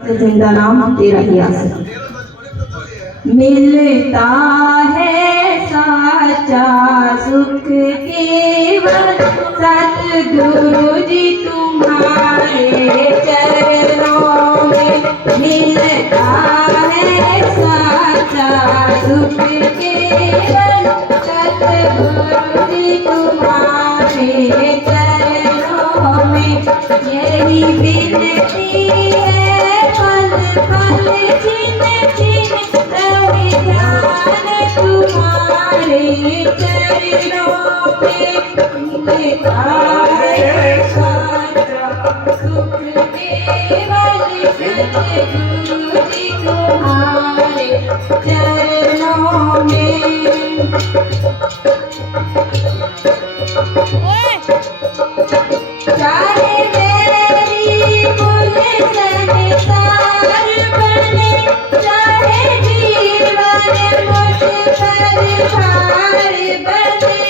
जिंदा नाम तेरा ही आसरा। मिलता है साचा सुख केवल सतगुरु जी तुम्हारे चरणों में। मिलता है साचा सुख केवल सतगुरु जी तुम्हारे चरणों में। यही विनती है पल पल छिन छिन रहे ध्यान तुम्हारे चरणों में। मिलता है साचा सुख केवल सतगुरु जी तुम्हारे चरणों में। चाहे मेरी कुल संसार बने, चाहे जीवन मुझ पर भार बने।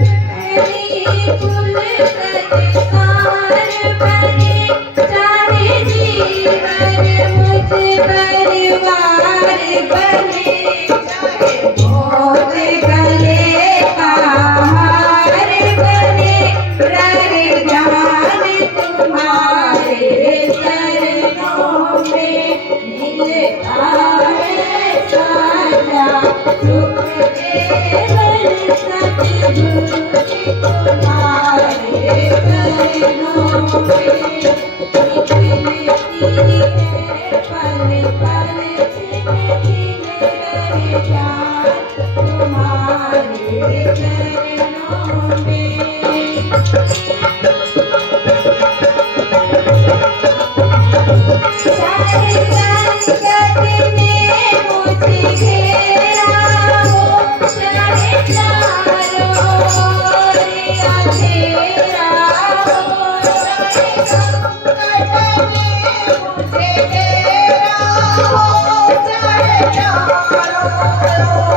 मेरी कुल संसार बने, चाहे जीवन मुझ पर भार बने। चाहे मौत गले का हार बने, रहे ध्यान तुम्हारे चरणों में। मिलता है साचा सुख केवल सतगुरु जी तुम्हारे चरणों में। मिलती है पल पल छिन छिन रहे ध्यान तुम्हारे चरणों में। चाहे संकट ने मुझे घेरा हो, चाहे चारों ओर अंधेरा हो। चाहे संकट ने मुझे घेरा हो, चाहे चारों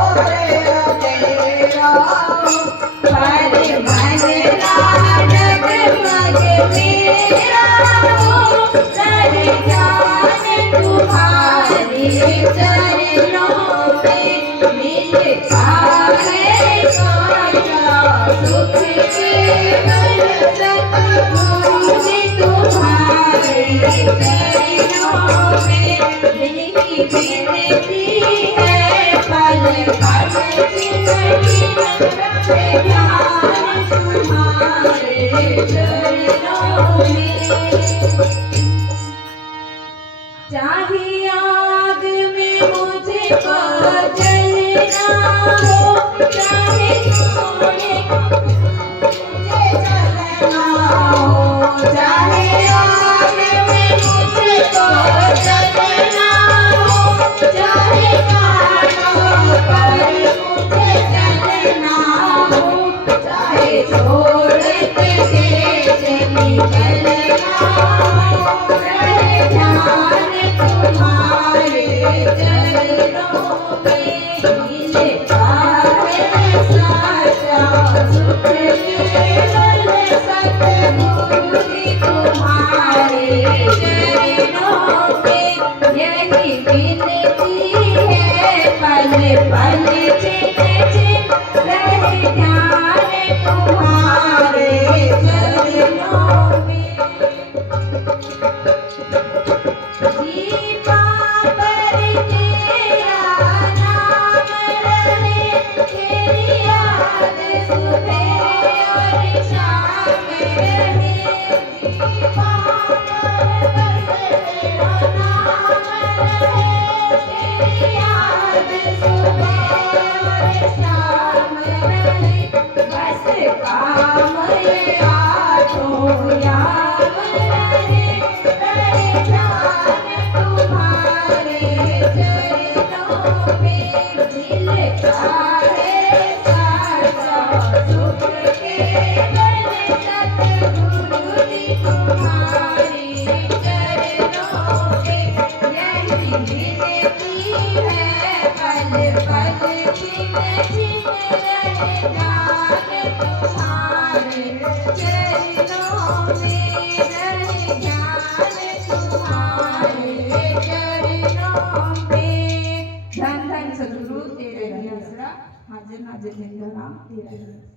ओर अंधेरा हो। पर मन ना डगमग मेरा हो, रहे ध्यान तुम्हारे चरणों में। मिलता है साचा सुख केवल सतगुरु जी तुम्हारे चरणों में। मेरी विनती है पल पल छिन छिन रहे ध्यान तुम्हारे चरणों में। चाहे आग में मुझे जलना हो, चाहे सोने मुझे जलना हो। चाहे आग में मुझे जलना हो, चाहे कांटों पर मुझे जलना हो। चाहे छोड़ते देश निकलना हो, रहे ध्यान तुम्हारे चरणों में। मिलता है साचा सुख केवल सतगुरु जी तुम्हारे चरणों में। यही विनती है पल पल छिन छिन रहे ध्यान तुम्हारे चरणों में। जीवा पर तेरा नाम रहे, तेरी याद सुबह और शाम रहे। जीवा पर बस तेरा नाम रहे, तेरी याद सुबह और शाम रहे। बस काम ये आठों याम रहे, रहे ध्यान तुम्हारे चरणों में। मिलता है साचा सुख केवल सतगुरु जी तुम्हारे चरणों में। यही विनती है पल पल छिन छिन रहे ध्यान तुम्हारे चरणों में। रहे ध्यान तुम्हारे राम ते धन धन सद्गुरु तेरे रहे आसरा हाजिर नाजिर जिंदा राम तेरा